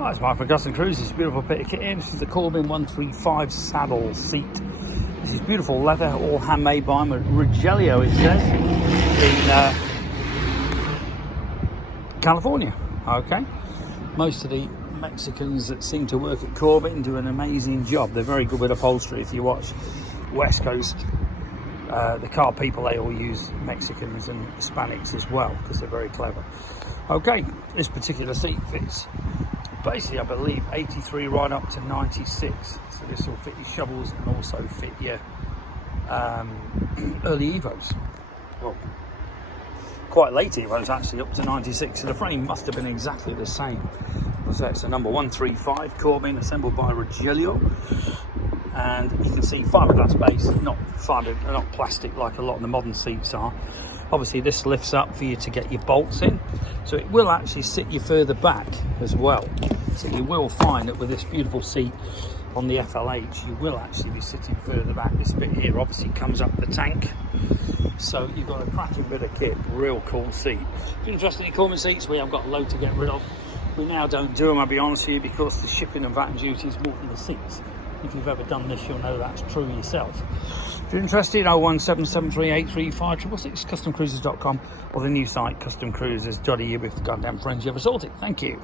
Hi, it's Mike from Custom Cruises. Beautiful bit of kit here. This is the Corbin 135 saddle seat. This is beautiful leather, all handmade by Rogelio, it says, in California. Okay. Most of the Mexicans that seem to work at Corbin do an amazing job. They're very good with upholstery. If you watch West Coast, the car people, they all use Mexicans and Hispanics as well because they're very clever. Okay, this particular seat fits basically, I believe, 83 right up to 96. So this will fit your shovels and also fit your early Evos. Well, quite late Evos actually, up to 96. So the frame must have been exactly the same. So it's a number 135 Corbin, assembled by Rogelio. And you can see fiberglass base, not plastic like a lot of the modern seats are. Obviously this lifts up for you to get your bolts in, so it will actually sit you further back as well. So you will find that with this beautiful seat on the FLH, you will actually be sitting further back. This bit here obviously comes up the tank, so you've got a cracking bit of kit. Real cool seat. If you're interested in Corbin seats, we have got a load to get rid of. We now don't do them, I'll be honest with you, because the shipping and VAT and duty is more than the seats. If you've ever done this, you'll know that's true yourself. If you're interested, 01773835666, customcruisers.com, or the new site, customcruisers.eu, with the goddamn friends you ever sorted. Thank you.